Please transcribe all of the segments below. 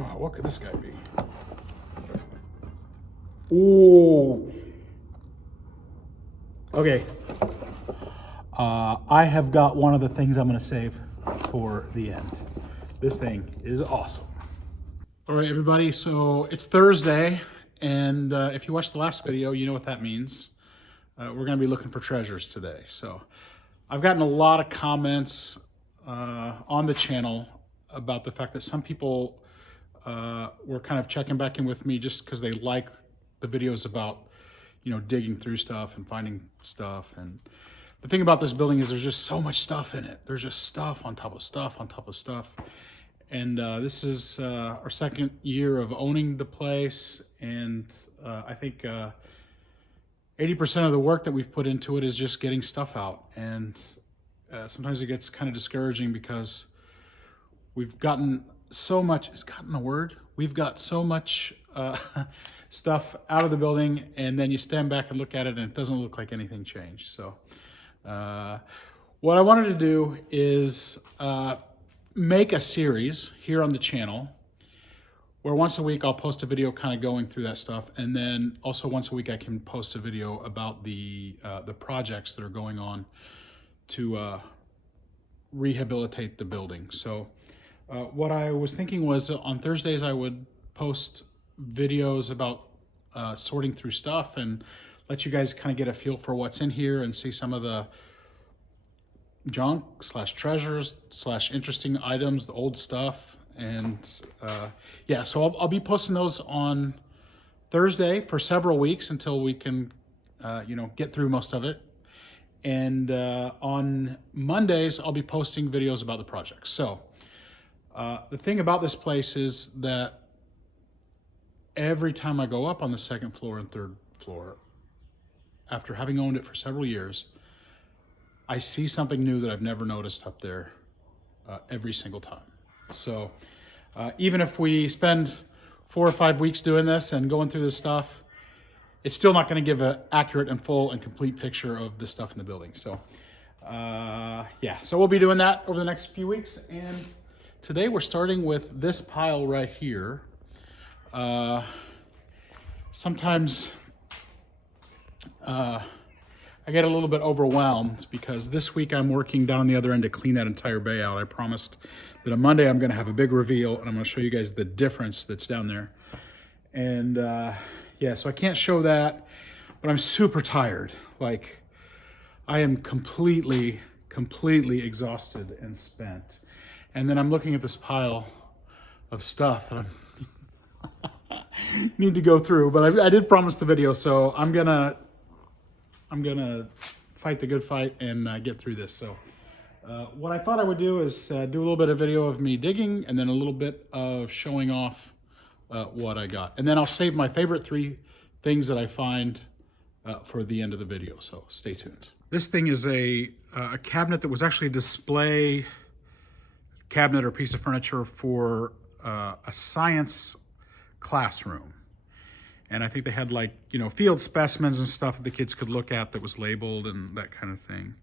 Oh, what could this guy be? Ooh. Okay. I have got one of the things I'm going to save for the end. This thing is awesome. All right, everybody. So it's Thursday, and if you watched the last video, you know what that means. We're going to be looking for treasures today. So I've gotten a lot of comments on the channel about the fact that some people were kind of checking back in with me just because they like the videos about, you know, digging through stuff and finding stuff. And the thing about this building is there's just so much stuff in it. There's just stuff on top of stuff on top of stuff. And this is our second year of owning the place. And I think 80% of the work that we've put into it is just getting stuff out. And sometimes it gets kind of discouraging because we've gotten so much, is gotten a word? We've got so much stuff out of the building, and then you stand back and look at it and it doesn't look like anything changed. So what I wanted to do is make a series here on the channel where once a week I'll post a video kind of going through that stuff, and then also once a week I can post a video about the projects that are going on to rehabilitate the building. So what I was thinking was on Thursdays I would post videos about sorting through stuff and let you guys kind of get a feel for what's in here and see some of the junk / treasures / interesting items, the old stuff. And yeah, so I'll be posting those on Thursday for several weeks until we can, you know, get through most of it. And on Mondays, I'll be posting videos about the project. So the thing about this place is that every time I go up on the second floor and third floor, after having owned it for several years, I see something new that I've never noticed up there every single time. So even if we spend 4 or 5 weeks doing this and going through this stuff, it's still not going to give an accurate and full and complete picture of the stuff in the building. So yeah, so we'll be doing that over the next few weeks. And today we're starting with this pile right here. Sometimes I get a little bit overwhelmed because this week I'm working down the other end to clean that entire bay out. I promised that on Monday I'm going to have a big reveal and I'm going to show you guys the difference that's down there. And yeah, so I can't show that, but I'm super tired. Like, I am completely exhausted and spent. And then I'm looking at this pile of stuff that I need to go through, but I did promise the video, so I'm gonna fight the good fight and get through this. So what I thought I would do is do a little bit of video of me digging and then a little bit of showing off what I got. And then I'll save my favorite 3 things that I find for the end of the video, so stay tuned. This thing is a cabinet that was actually a display cabinet or piece of furniture for a science classroom. And I think they had, like, you know, field specimens and stuff that the kids could look at that was labeled and that kind of thing.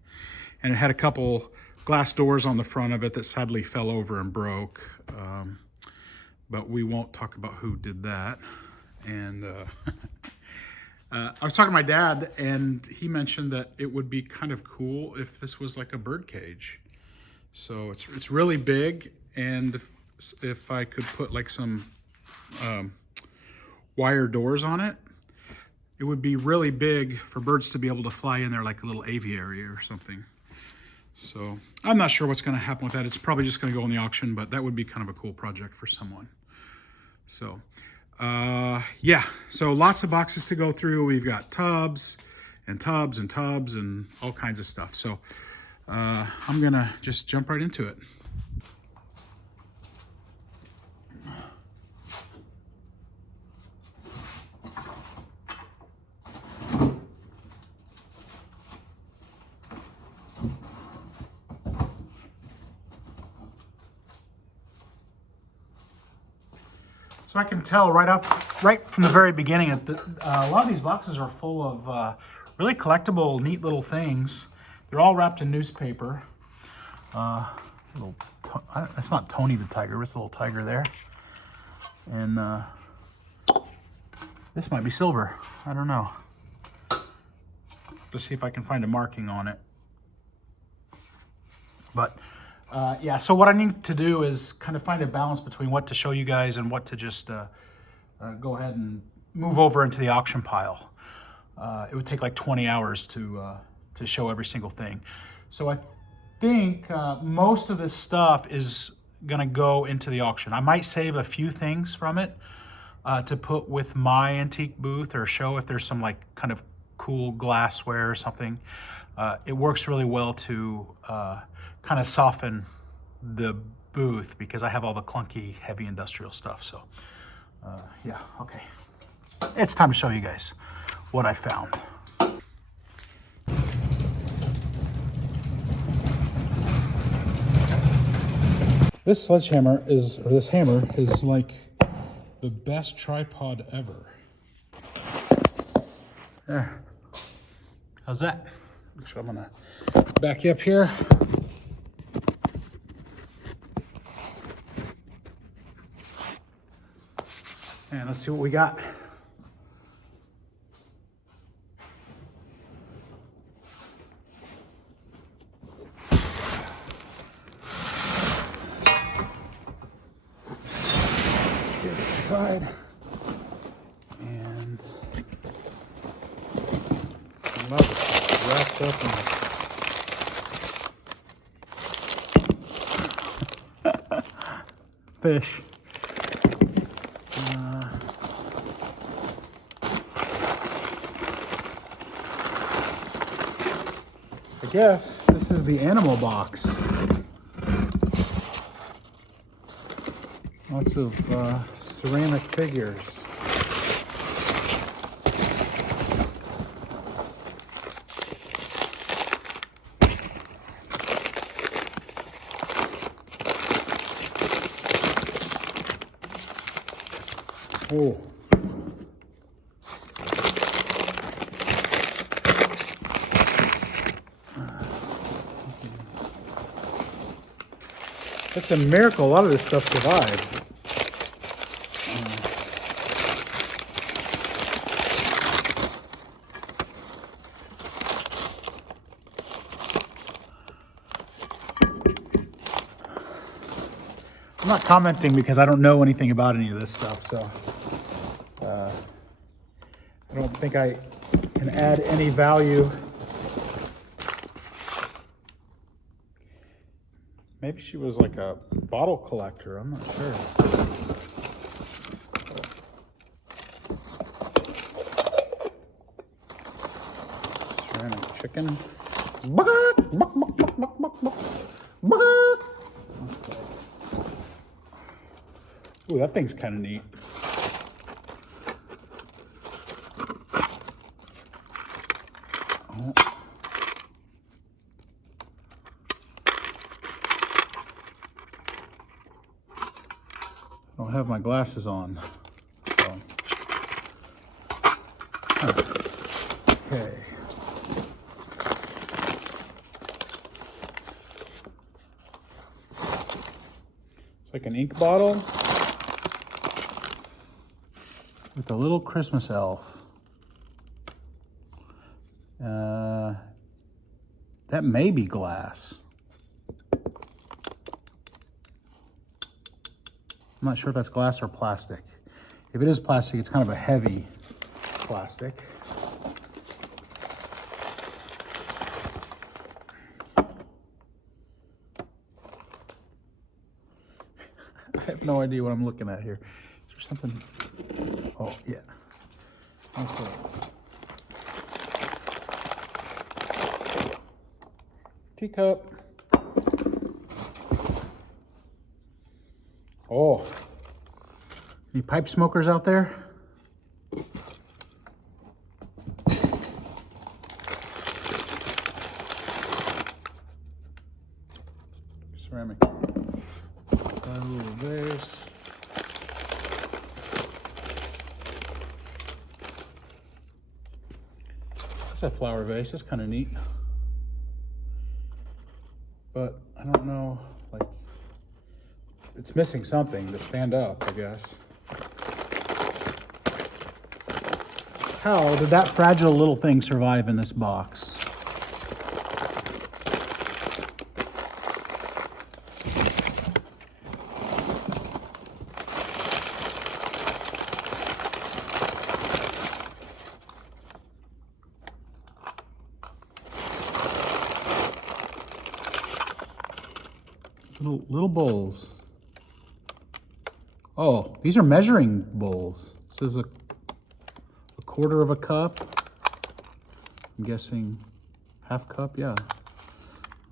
And it had a couple glass doors on the front of it that sadly fell over and broke. But we won't talk about who did that. And I was talking to my dad, and he mentioned that it would be kind of cool if this was like a bird cage. So it's really big, and if I could put like some wire doors on it, it would be really big for birds to be able to fly in there like a little aviary or something. So I'm not sure what's going to happen with that. It's probably just going to go in the auction, but that would be kind of a cool project for someone. So yeah, so lots of boxes to go through. We've got tubs and tubs and tubs and all kinds of stuff. So I'm gonna just jump right into it. So I can tell right from the very beginning, a lot of these boxes are full of really collectible, neat little things. They're all wrapped in newspaper. It's not Tony the tiger, it's a little tiger there. And this might be silver. I don't know. Let's see if I can find a marking on it. But yeah, so what I need to do is kind of find a balance between what to show you guys and what to just go ahead and move over into the auction pile. It would take like 20 hours to show every single thing. So I think most of this stuff is gonna go into the auction. I might save a few things from it to put with my antique booth or show if there's some like kind of cool glassware or something. It works really well to kind of soften the booth because I have all the clunky heavy industrial stuff. So yeah, okay. It's time to show you guys what I found. This sledgehammer is, or this hammer is like the best tripod ever. There. How's that? So I'm gonna back you up here. And let's see what we got. Get it aside. And some of it's wrapped up in fish. I guess this is the animal box. Lots of ceramic figures. Oh. It's a miracle a lot of this stuff survived. I'm not commenting because I don't know anything about any of this stuff, so I don't think I can add any value. Maybe she was like a bottle collector, I'm not sure. Ceramic chicken. Ooh, that thing's kind of neat. Oh. I don't have my glasses on. So. Okay. It's like an ink bottle with a little Christmas elf. That may be glass. I'm not sure if that's glass or plastic. If it is plastic, it's kind of a heavy plastic. I have no idea what I'm looking at here. Is there something? Oh, yeah. Okay. Teacup. Oh. Any pipe smokers out there? Ceramic. Got a little vase. That's a flower vase. That's kind of neat. But I don't know, like, it's missing something to stand up, I guess. How did that fragile little thing survive in this box? Little bowls. Oh, these are measuring bowls. This is a quarter of a cup. I'm guessing half cup, yeah.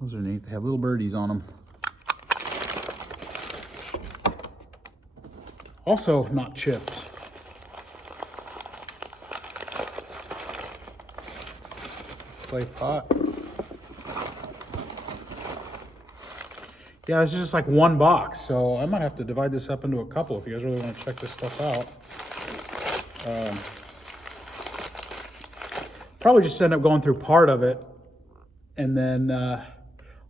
Those are neat. They have little birdies on them. Also not chipped. Clay pot. Yeah, this is just like one box, so I might have to divide this up into a couple if you guys really want to check this stuff out. Probably just end up going through part of it, and then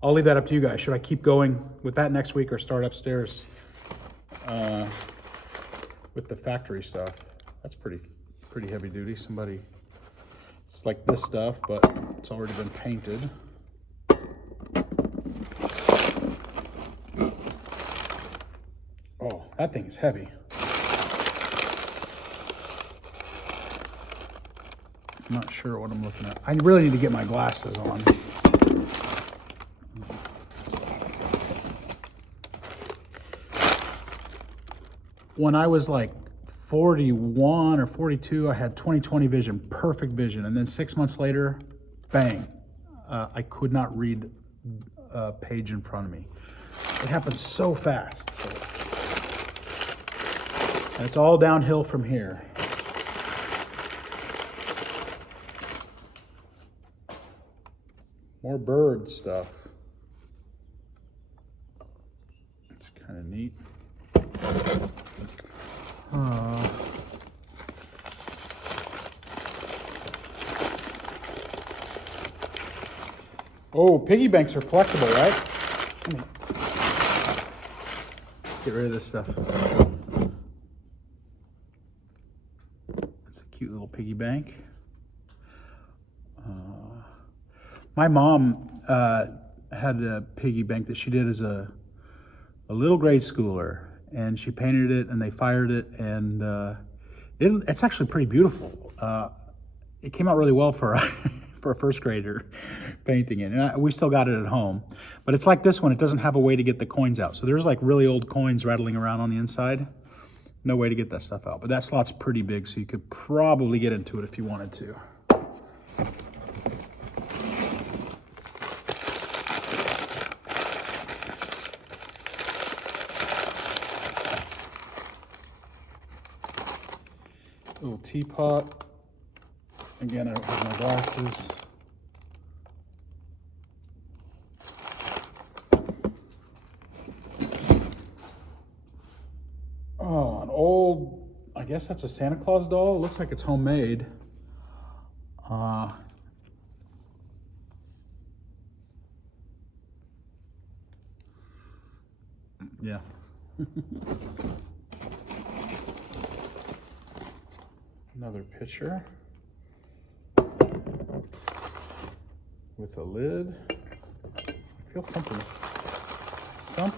I'll leave that up to you guys. Should I keep going with that next week or start upstairs with the factory stuff? That's pretty heavy duty. It's like this stuff, but it's already been painted. Oh, that thing is heavy. I'm not sure what I'm looking at. I really need to get my glasses on. When I was like 41 or 42, I had 20/20 vision, perfect vision. And then 6 months later, bang, I could not read a page in front of me. It happened so fast. So. And it's all downhill from here. More bird stuff. It's kind of neat. Oh, piggy banks are collectible, right? Get rid of this stuff. It's a cute little piggy bank. My mom had a piggy bank that she did as a little grade schooler, and she painted it and they fired it, and it's actually pretty beautiful. It came out really well for for a first grader painting it, and we still got it at home. But it's like this one, it doesn't have a way to get the coins out. So there's like really old coins rattling around on the inside. No way to get that stuff out. But that slot's pretty big, so you could probably get into it if you wanted to. Little teapot. Again, I don't have my glasses. Oh, an old, I guess that's a Santa Claus doll. It looks like it's homemade. Yeah. Another pitcher with a lid. I feel something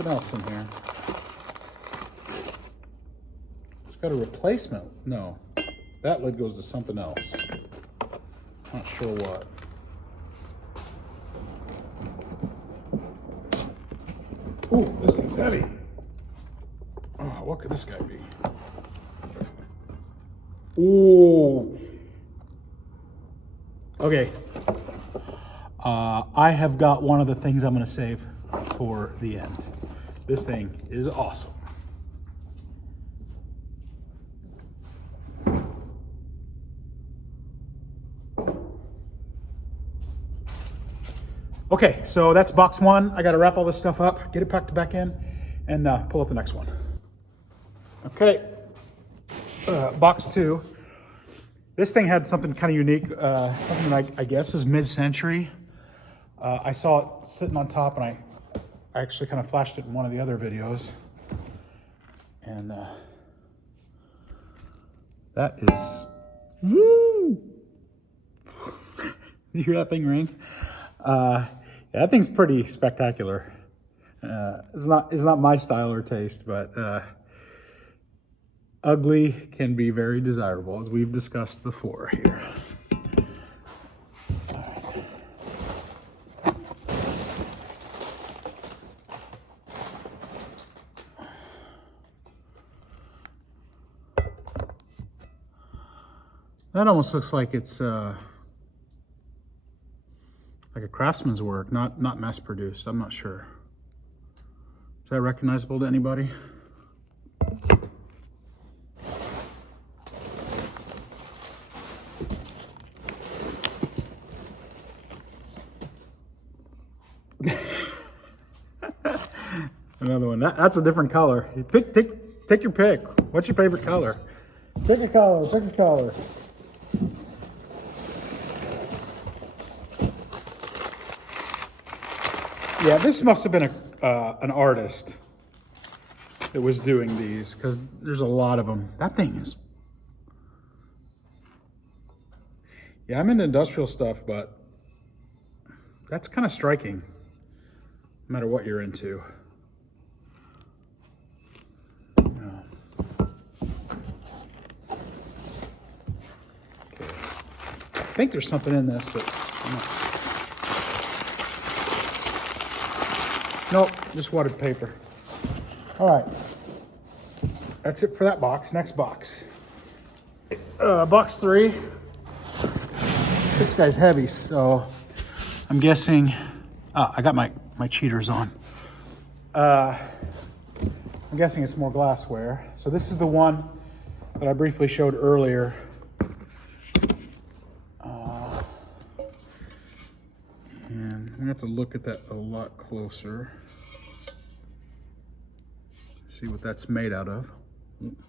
else in here. It's got a replacement. No, that lid goes to something else. Not sure what. Ooh, this thing's heavy. Oh, what could this guy be? Ooh. Okay. I have got one of the things I'm going to save for the end. This thing is awesome. Okay, so that's box one. I got to wrap all this stuff up, get it packed back in, and pull up the next one. Okay, box two. This thing had something kind of unique, something that I guess is mid-century. I saw it sitting on top, and I actually kind of flashed it in one of the other videos. And That is, woo! You hear that thing ring? Yeah, that thing's pretty spectacular. It's not my style or taste, but ugly can be very desirable, as we've discussed before here. That almost looks like it's like a craftsman's work, not mass produced. I'm not sure. Is that recognizable to anybody? Another one. That's a different color. Take your pick. What's your favorite color? Pick a color. Pick a color. Yeah, this must have been an artist that was doing these, because there's a lot of them. That thing is... Yeah, I'm into industrial stuff, but that's kind of striking, no matter what you're into. No. Okay. I think there's something in this, but I'm not... Nope, just wadded paper. All right, that's it for that box. Next box. Box 3. This guy's heavy, so I'm guessing, I got my cheaters on. I'm guessing it's more glassware. So this is the one that I briefly showed earlier. And I'm gonna have to look at that a lot closer. See what that's made out of.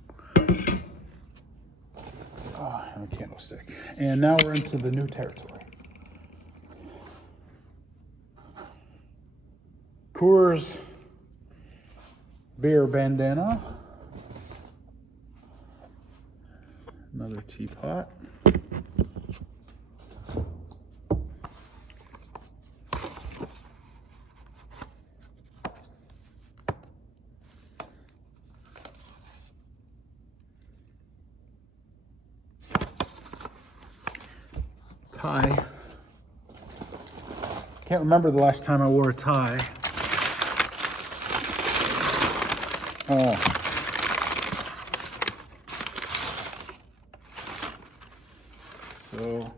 And a candlestick. And now we're into the new territory. Coors beer bandana. Another teapot. Tie. Can't remember the last time I wore a tie. Oh. So,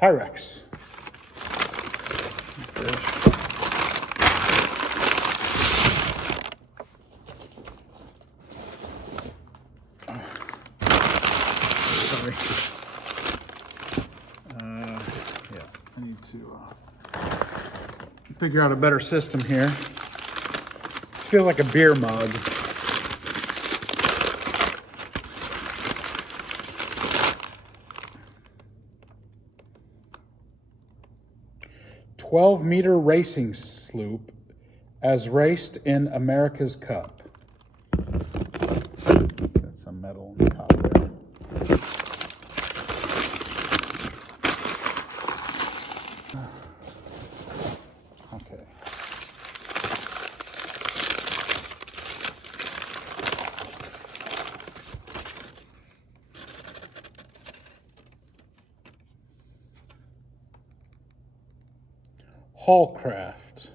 Pyrex. Sorry. Yeah, I need to figure out a better system here. This feels like a beer mug. "12-meter racing sloop as raced in America's Cup." Got some metal on the top there. Okay. Hallcraft.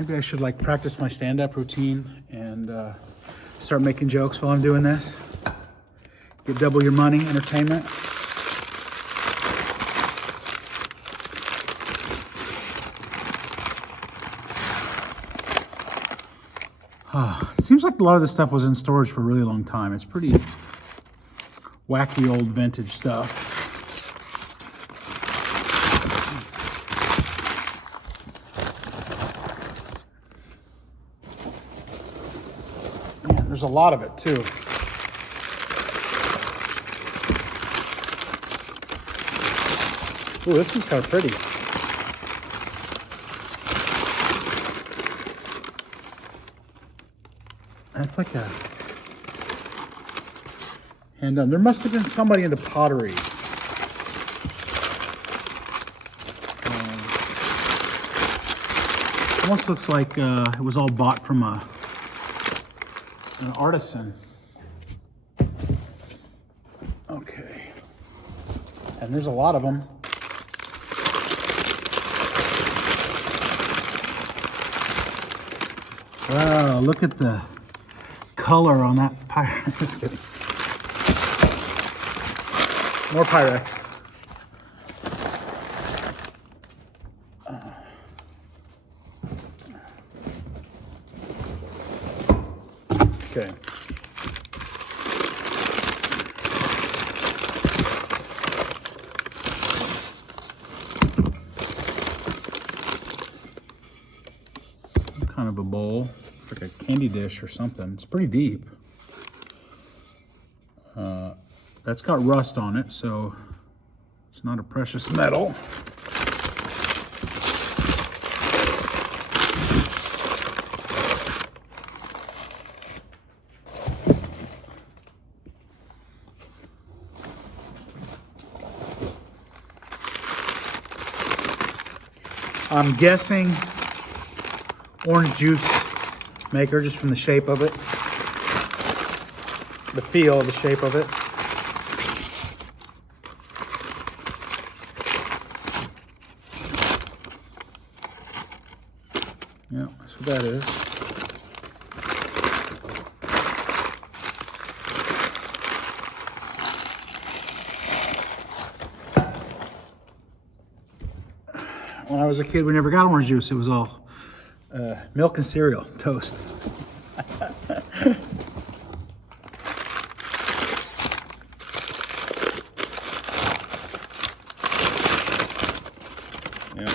Maybe I should like practice my stand-up routine and start making jokes while I'm doing this. Get double your money, entertainment. Seems like a lot of this stuff was in storage for a really long time. It's pretty wacky old vintage stuff. Man, there's a lot of it too. Ooh, this one's kind of pretty. That's like a hand done. There must have been somebody into pottery. Almost looks like it was all bought from an artisan. Okay. And there's a lot of them. Wow, look at the color on that Pyrex. Just kidding. More Pyrex. Okay. Kind of a bowl, like a candy dish or something. It's pretty deep. That's got rust on it, so it's not a precious metal. I'm guessing orange juice maker, just from the shape of it, the feel, the shape of it. Yeah, that's what that is. When I was a kid, we never got orange juice. It was all milk and cereal, toast. Yeah.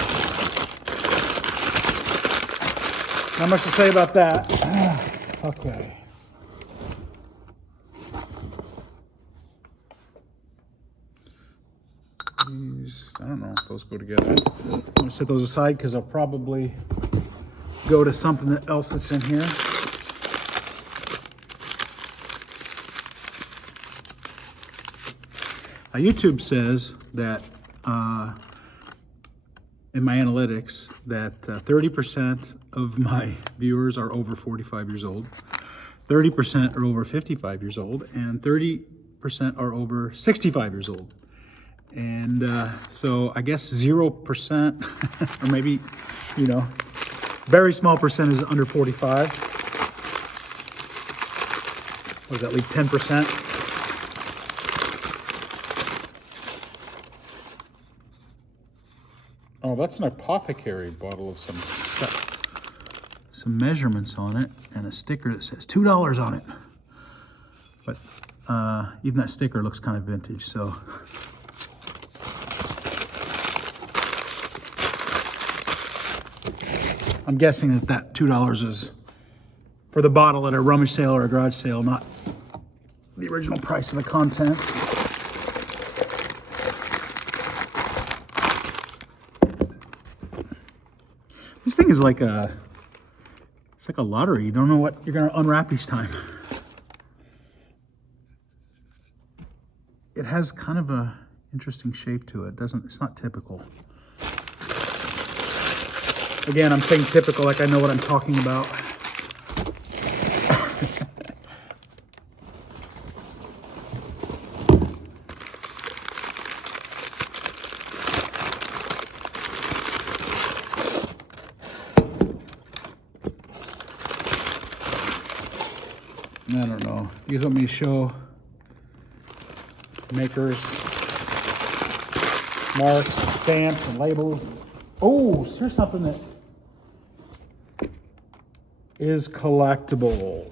Not much to say about that. Okay. These, I don't know if those go together. I'm gonna set those aside because I'll probably go to something else that's in here. YouTube says that in my analytics that 30% of my viewers are over 45 years old, 30% are over 55 years old, and 30% are over 65 years old. And so I guess 0%, or maybe, you know, very small percent is under 45. What does that leave, 10%? Oh, that's an apothecary bottle of some measurements on it and a sticker that says $2 on it. But even that sticker looks kind of vintage, so. I'm guessing that $2 is for the bottle at a rummage sale or a garage sale, not the original price of the contents. This thing is like it's like a lottery. You don't know what you're gonna unwrap each time. It has kind of a interesting shape to it. It's not typical. Again, I'm saying typical like I know what I'm talking about. I don't know. You guys want me to show makers, marks, stamps, and labels? Oh, here's something that is collectible.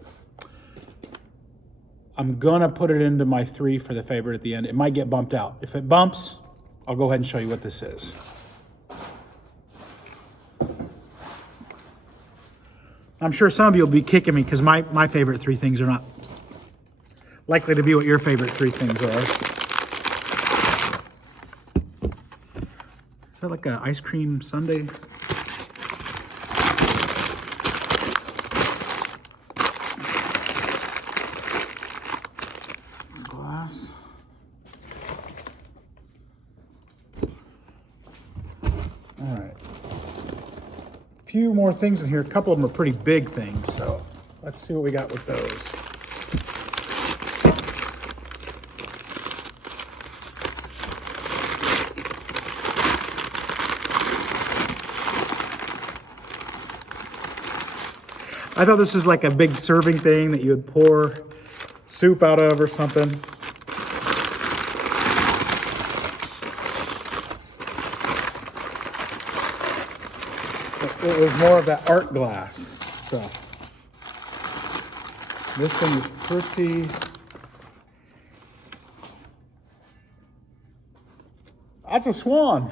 I'm gonna put it into my 3 for the favorite at the end. It might get bumped out. If it bumps, I'll go ahead and show you what this is. I'm sure some of you will be kicking me because my favorite 3 things are not likely to be what your favorite 3 things are. Is that like an ice cream sundae? All right. A few more things in here. A couple of them are pretty big things, so let's see what we got with those. I thought this was like a big serving thing that you would pour soup out of or something. It was more of that art glass stuff. This thing is pretty... That's a swan.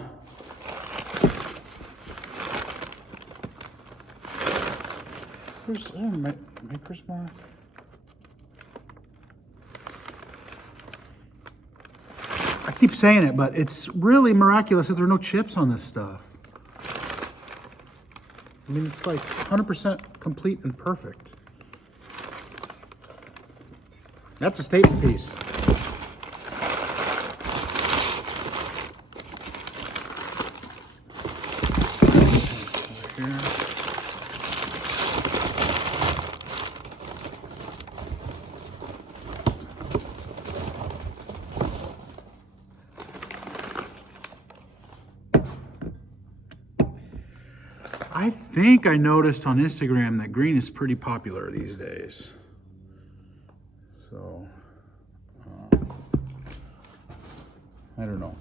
Where's Maker's Mark? I keep saying it, but it's really miraculous that there are no chips on this stuff. I mean, it's like 100% complete and perfect. That's a statement piece. I think I noticed on Instagram that green is pretty popular these days. So, I don't know.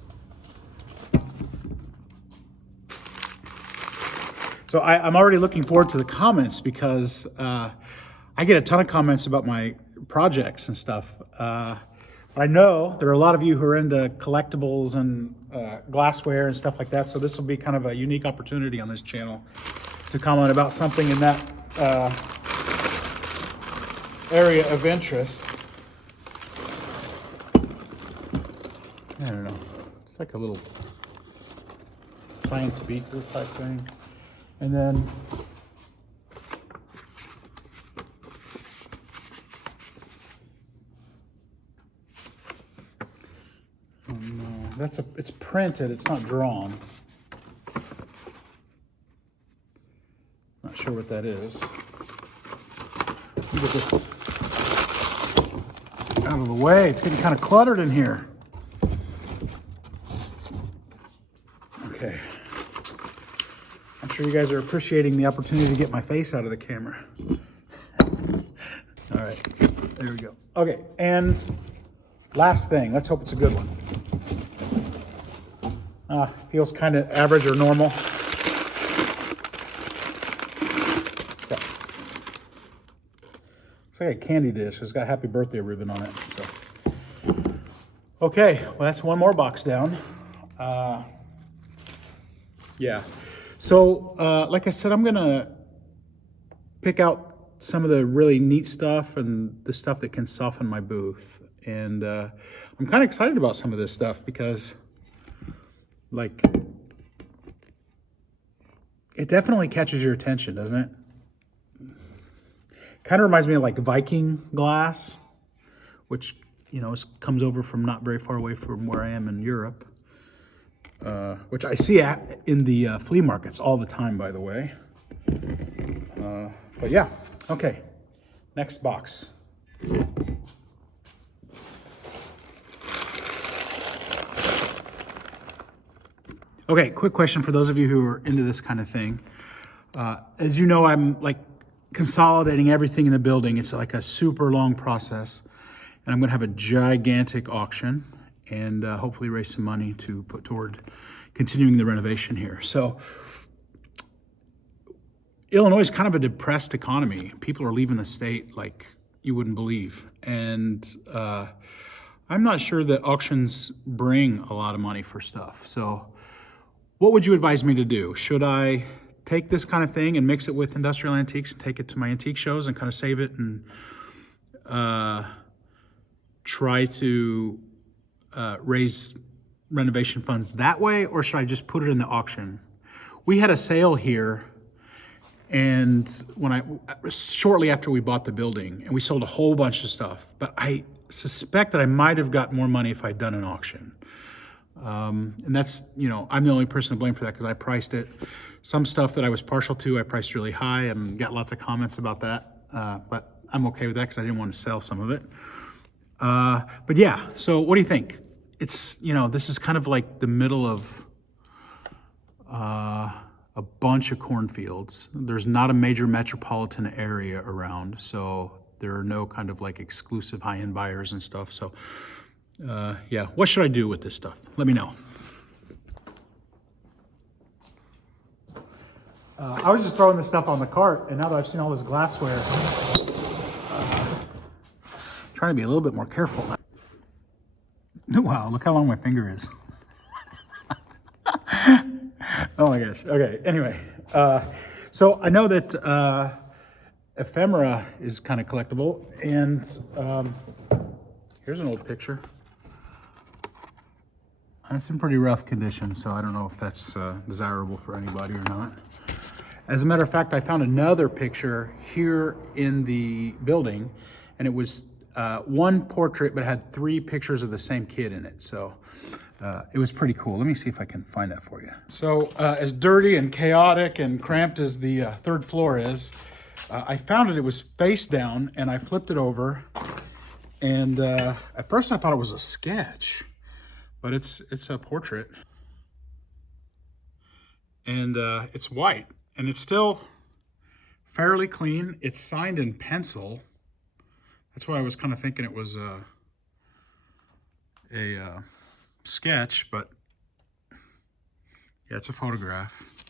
So I'm already looking forward to the comments because I get a ton of comments about my projects and stuff. I know there are a lot of you who are into collectibles and glassware and stuff like that, so this will be kind of a unique opportunity on this channel to comment about something in that area of interest. I don't know. It's like a little science beaker type thing. And then it's printed, it's not drawn. Not sure what that is. Let me get this out of the way. It's getting kind of cluttered in here. Okay. I'm sure you guys are appreciating the opportunity to get my face out of the camera. All right, there we go. Okay, and last thing, let's hope it's a good one. Feels kind of average or normal. Okay. It's like a candy dish. It's got happy birthday ribbon on it. So, okay, well that's one more box down. Yeah. So, like I said, I'm gonna pick out some of the really neat stuff and the stuff that can soften my booth. And I'm kind of excited about some of this stuff because, like, it definitely catches your attention, doesn't it? Kind of reminds me of like Viking glass, which, you know, comes over from not very far away from where I am in Europe, which I see in the flea markets all the time, by the way. But yeah, okay, next box. Okay, quick question for those of you who are into this kind of thing. As you know, I'm like consolidating everything in the building. It's like a super long process. And I'm gonna have a gigantic auction and hopefully raise some money to put toward continuing the renovation here. So Illinois is kind of a depressed economy. People are leaving the state like you wouldn't believe. And I'm not sure that auctions bring a lot of money for stuff. So what would you advise me to do? Should I take this kind of thing and mix it with industrial antiques and take it to my antique shows and kind of save it and try to raise renovation funds that way? Or should I just put it in the auction? We had a sale here, and shortly after we bought the building, and we sold a whole bunch of stuff, but I suspect that I might have got more money if I'd done an auction. And that's, you know, I'm the only person to blame for that because I priced it. Some stuff that I was partial to, I priced really high and got lots of comments about that. But I'm okay with that because I didn't want to sell some of it. But yeah, so what do you think? It's, you know, this is kind of like the middle of a bunch of cornfields. There's not a major metropolitan area around, so there are no kind of like exclusive high-end buyers and stuff. So yeah, what should I do with this stuff? Let me know. I was just throwing this stuff on the cart, and now that I've seen all this glassware, trying to be a little bit more careful. Wow, look how long my finger is. Oh my gosh. Okay, anyway. So I know that ephemera is kind of collectible, and here's an old picture. It's in pretty rough condition, so I don't know if that's desirable for anybody or not. As a matter of fact, I found another picture here in the building, and it was one portrait, but it had 3 pictures of the same kid in it. So it was pretty cool. Let me see if I can find that for you. So as dirty and chaotic and cramped as the 3rd floor is, I found it. It was face down, and I flipped it over. And at first I thought it was a sketch, but it's a portrait. And it's white, and it's still fairly clean. It's signed in pencil. That's why I was kind of thinking it was a sketch, but yeah, it's a photograph.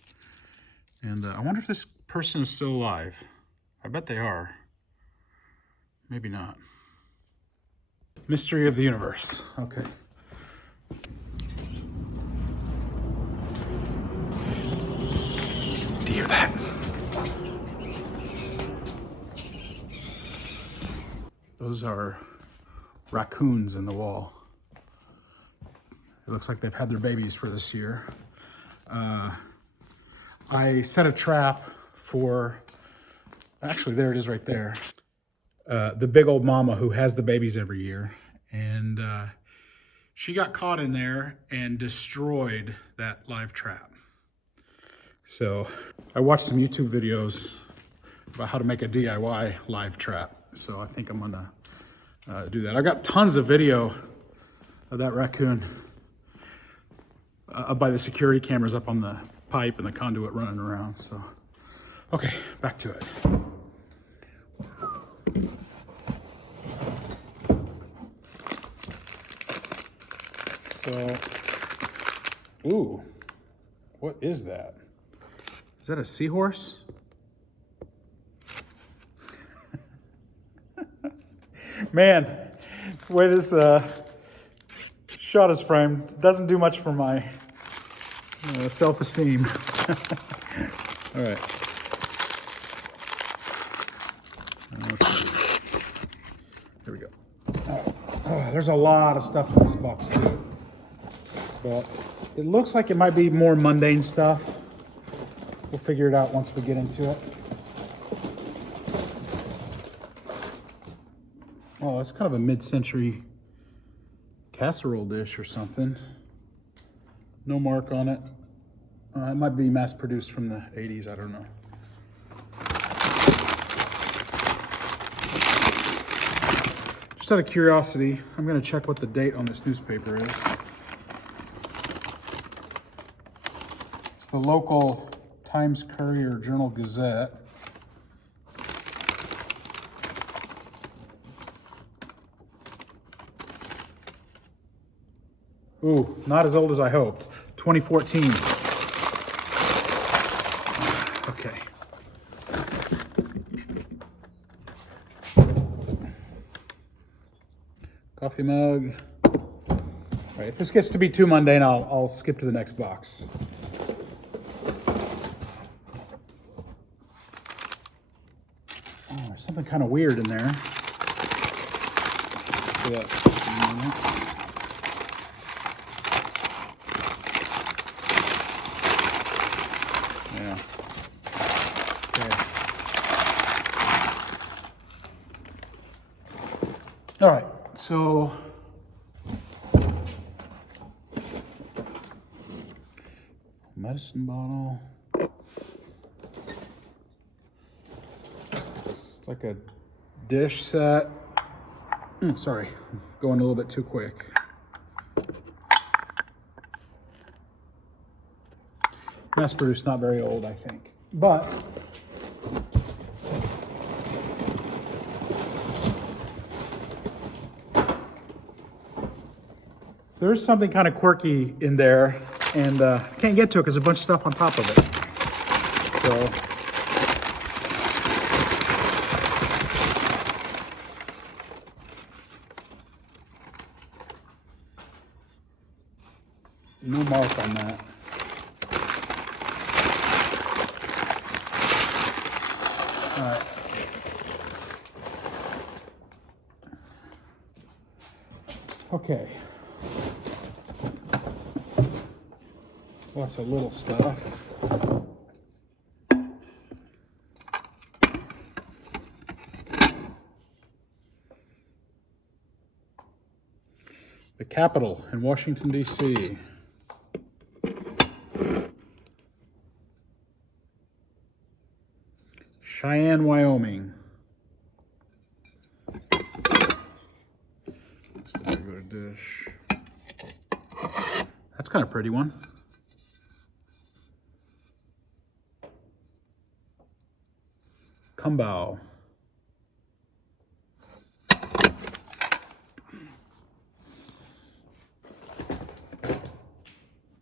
And I wonder if this person is still alive. I bet they are. Maybe not. Mystery of the universe. Okay. Do you hear that? Those are raccoons in the wall. It looks like they've had their babies for this year. I set a trap for, actually there it is right there. The big old mama who has the babies every year. And she got caught in there and destroyed that live trap. So I watched some YouTube videos about how to make a DIY live trap. So I think I'm gonna do that. I got tons of video of that raccoon up by the security cameras up on the pipe and the conduit running around. So, okay, back to it. So, ooh, what is that? Is that a seahorse? Man, the way this shot is framed doesn't do much for my self-esteem. All right. Okay. There we go. Oh, there's a lot of stuff in this box too. But it looks like it might be more mundane stuff. We'll figure it out once we get into it. Oh, it's kind of a mid-century casserole dish or something. No mark on it. It might be mass-produced from the 80s, I don't know. Just out of curiosity, I'm going to check what the date on this newspaper is. It's the local Times Courier Journal Gazette. Ooh, not as old as I hoped. 2014. Okay. Coffee mug. All right, if this gets to be too mundane, I'll skip to the next box. Oh, there's something kind of weird in there. Yeah. Okay. All right, so medicine bottle. It's like a dish set. Oh, sorry, going a little bit too quick. Mass produced, not very old, I think. But there's something kind of quirky in there, and can't get to it because there's a bunch of stuff on top of it. So no mark on that. All right. Okay. Lots of little stuff. The Capitol in Washington, D.C. Cheyenne, Wyoming. Just a regular dish. That's kind of a pretty one. Kumbao.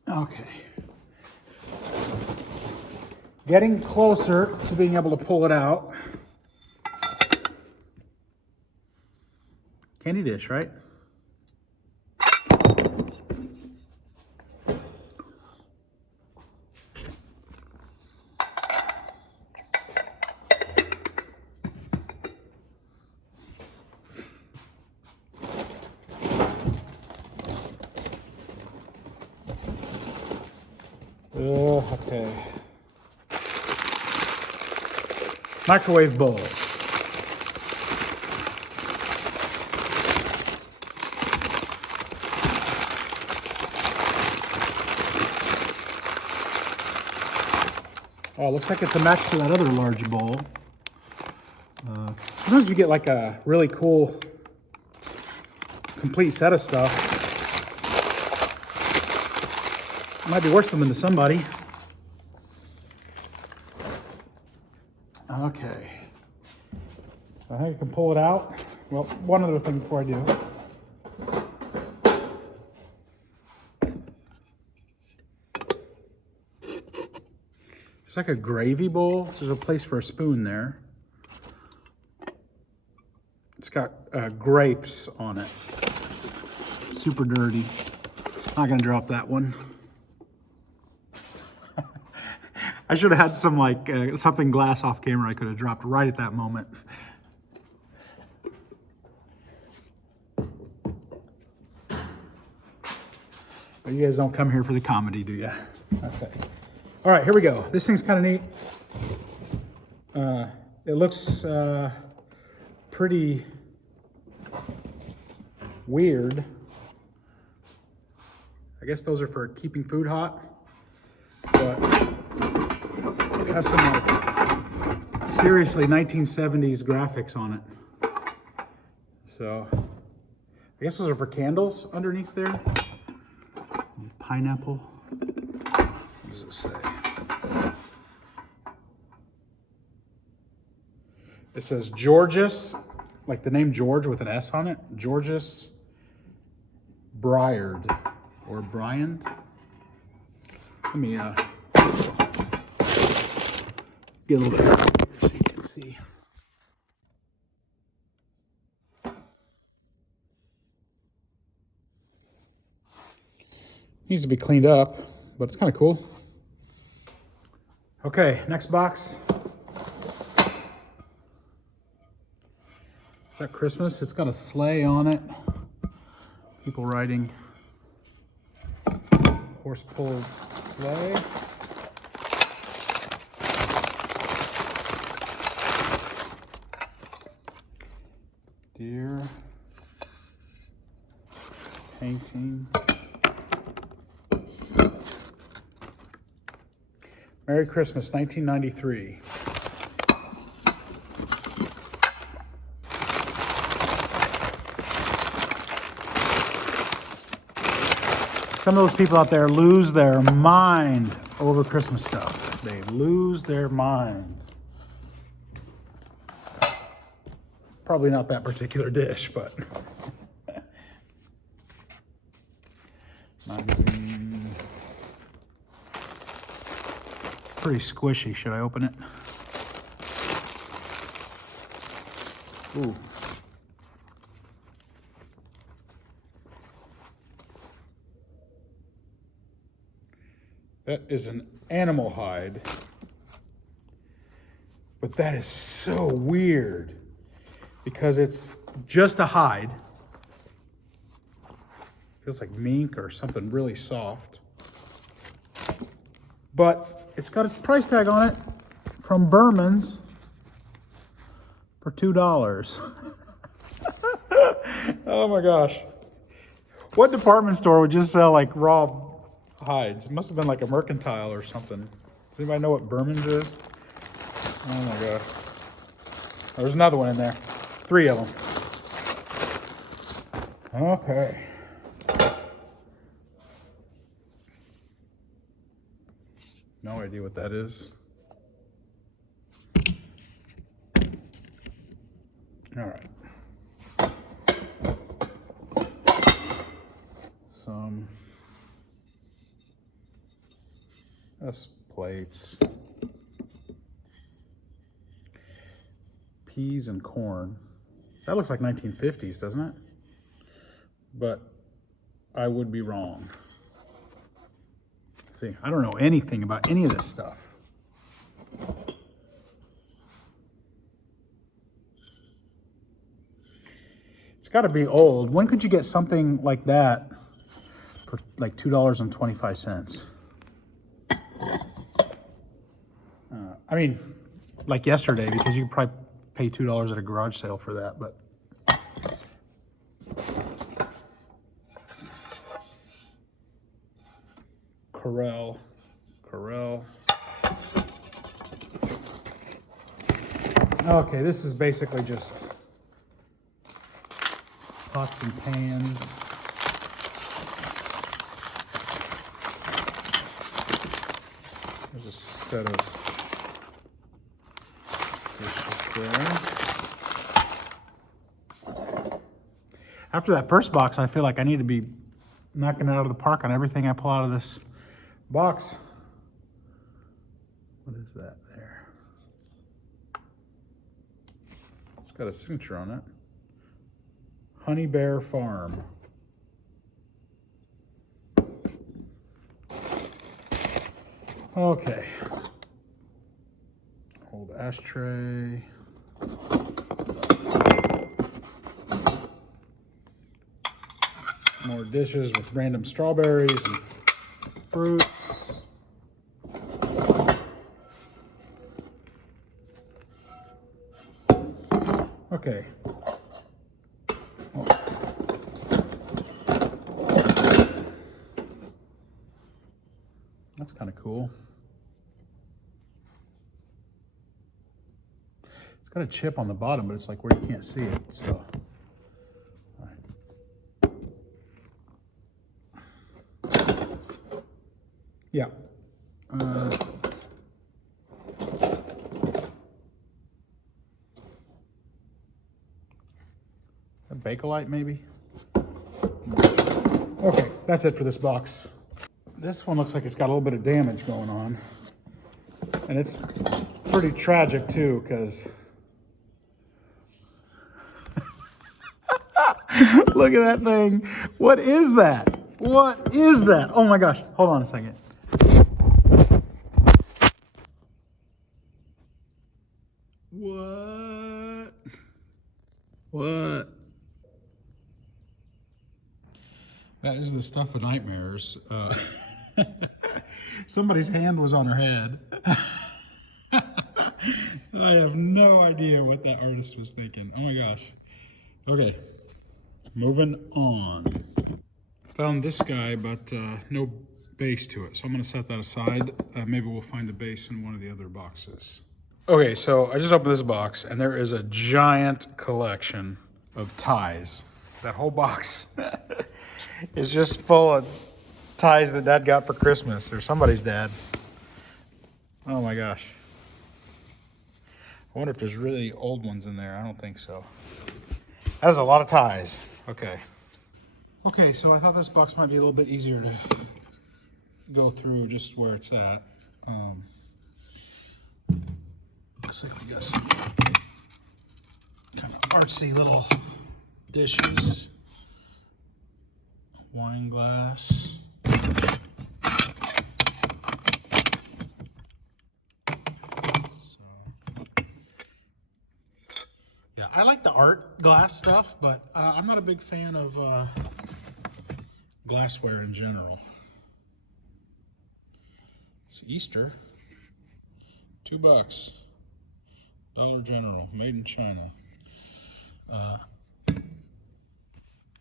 Okay. Getting closer to being able to pull it out. Candy dish, right? Okay. Microwave bowl. Oh, it looks like it's a match to that other large bowl. Sometimes you get like a really cool, complete set of stuff. Might be worth something to somebody. Okay. I think I can pull it out. Well, one other thing before I do. It's like a gravy bowl. So there's a place for a spoon there. It's got grapes on it. Super dirty. Not gonna drop that one. I should have had some like something glass off camera I could have dropped right at that moment. But you guys don't come here for the comedy, do you? Okay. All right, here we go. This thing's kind of neat. It looks pretty weird. I guess those are for keeping food hot, but it has some like seriously 1970s graphics on it. So I guess those are for candles underneath there. Pineapple. What does it say? It says Georges, like the name George with an S on it. Georges Briard or Brian. Let me get a little bit here so you can see. Needs to be cleaned up, but it's kind of cool. Okay, next box. Is that Christmas? It's got a sleigh on it. People riding horse-pulled sleigh. Deer. Painting. Merry Christmas, 1993. Some of those people out there lose their mind over Christmas stuff. They lose their mind. Probably not that particular dish, but. Magazine. Pretty squishy. Should I open it? Ooh. That is an animal hide. But that is so weird because it's just a hide. Feels like mink or something really soft. But it's got a price tag on it from Berman's for $2. Oh my gosh. What department store would just sell like raw hides? It must have been like a mercantile or something. Does anybody know what Berman's is? Oh my gosh. There's another one in there. 3 of them. Okay. No idea what that is. All right. Some plates. Peas and corn. That looks like 1950s, doesn't it? But I would be wrong. See, I don't know anything about any of this stuff. It's got to be old. When could you get something like that for like $2.25? I mean, like yesterday, because you could probably pay $2 at a garage sale for that, but. Corel. Okay, this is basically just pots and pans. There's a set of dishes there. After that first box, I feel like I need to be knocking it out of the park on everything I pull out of this box. What is that there? It's got a signature on it. Honey Bear Farm. Okay. Old ashtray. More dishes with random strawberries and fruits. Okay. Oh. That's kind of cool. It's got a chip on the bottom, but it's like where you can't see it, so. All right. Yeah. A Bakelite, maybe? Okay, that's it for this box. This one looks like it's got a little bit of damage going on. And it's pretty tragic, too, because... Look at that thing. What is that? What is that? Oh my gosh. Hold on a second. What? What? That is the stuff of nightmares. Somebody's hand was on her head. I have no idea what that artist was thinking. Oh my gosh. Okay, moving on. Found this guy, but no base to it. So I'm gonna set that aside. Maybe we'll find the base in one of the other boxes. Okay, so I just opened this box and there is a giant collection of ties. That whole box is just full of ties that Dad got for Christmas, or somebody's dad. Oh my gosh. I wonder if there's really old ones in there. I don't think so. That is a lot of ties. Okay. Okay, so I thought this box might be a little bit easier to go through just where it's at. Looks like we got some kind of artsy little dishes. Wine glass. Yeah, I like the art glass stuff, but I'm not a big fan of glassware in general. It's Easter. $2. Dollar General, made in China.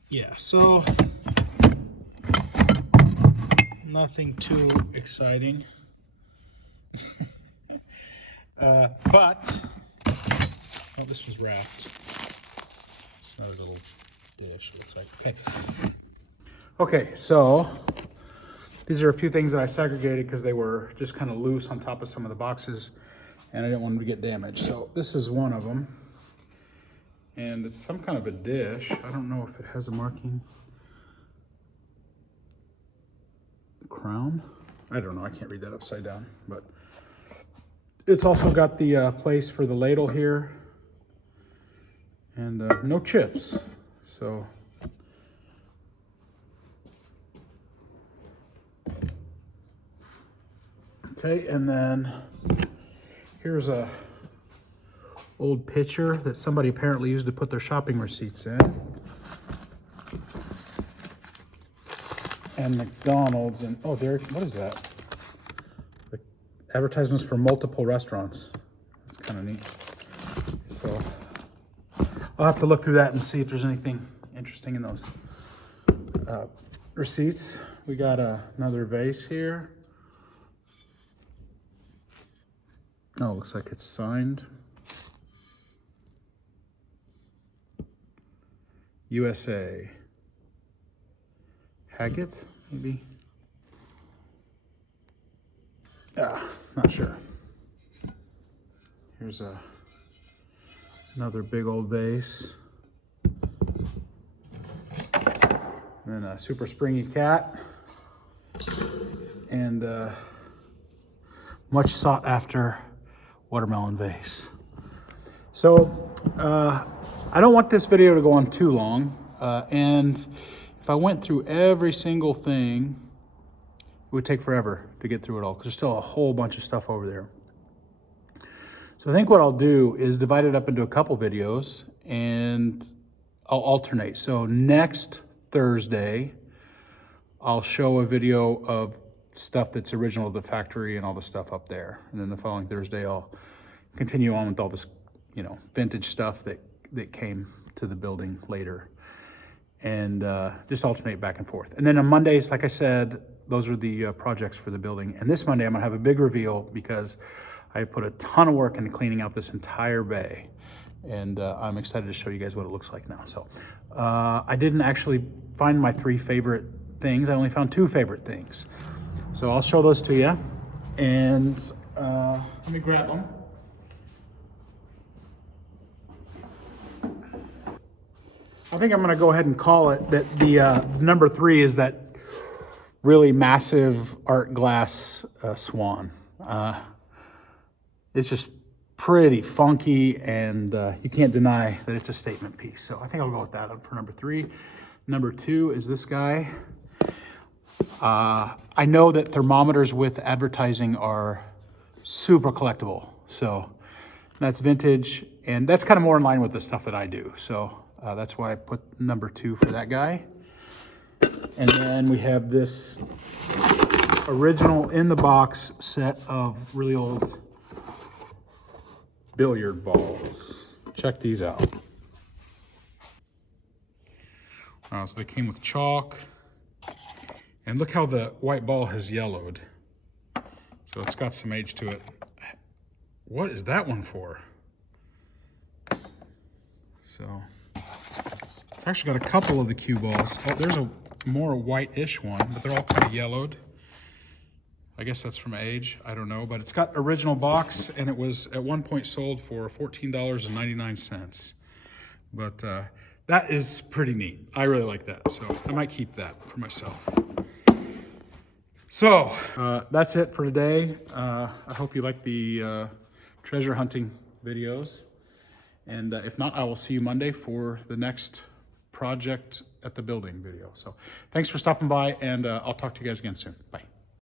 Yeah, so nothing too exciting. But oh, this was wrapped. It's another little dish, it looks like. Okay. Okay, so these are a few things that I segregated because they were just kind of loose on top of some of the boxes and I didn't want them to get damaged. So this is one of them. And it's some kind of a dish. I don't know if it has a marking. Crown? I don't know, I can't read that upside down, but it's also got the place for the ladle here. And no chips, so. Okay, and then here's a old pitcher that somebody apparently used to put their shopping receipts in. And McDonald's and, oh, there, what is that? The advertisements for multiple restaurants. That's kind of neat. So I'll have to look through that and see if there's anything interesting in those receipts. We got another vase here. Oh, looks like it's signed. USA. Haggett, maybe? Not sure. Here's another big old vase. And then a super springy cat. And much sought after watermelon vase. So I don't want this video to go on too long. And if I went through every single thing, it would take forever to get through it all because there's still a whole bunch of stuff over there. So I think what I'll do is divide it up into a couple videos and I'll alternate. So next Thursday, I'll show a video of stuff that's original to the factory and all the stuff up there. And then the following Thursday, I'll continue on with all this, you know, vintage stuff that came to the building later. And just alternate back and forth. And then on Mondays, like I said, those are the projects for the building. And this Monday, I'm gonna have a big reveal because I put a ton of work into cleaning out this entire bay. And I'm excited to show you guys what it looks like now. So I didn't actually find my 3 favorite things. I only found 2 favorite things. So I'll show those to you. And let me grab them. I think I'm gonna go ahead and call it that the number 3 is that really massive art glass swan. It's just pretty funky and you can't deny that it's a statement piece. So I think I'll go with that for number 3. Number 2 is this guy. I know that thermometers with advertising are super collectible. So that's vintage and that's kind of more in line with the stuff that I do. So that's why I put number 2 for that guy. And then we have this original in the box set of really old billiard balls. Check these out. So they came with chalk And look how the white ball has yellowed. So it's got some age to it. What is that one for? So it's actually got a couple of the cue balls. Oh, there's a more white-ish one, but they're all kind of yellowed. I guess that's from age, I don't know, but it's got original box, and it was at one point sold for $14.99. But that is pretty neat. I really like that, so I might keep that for myself. So that's it for today. I hope you like the treasure hunting videos. And if not, I will see you Monday for the next project at the building video. So thanks for stopping by, and I'll talk to you guys again soon. Bye.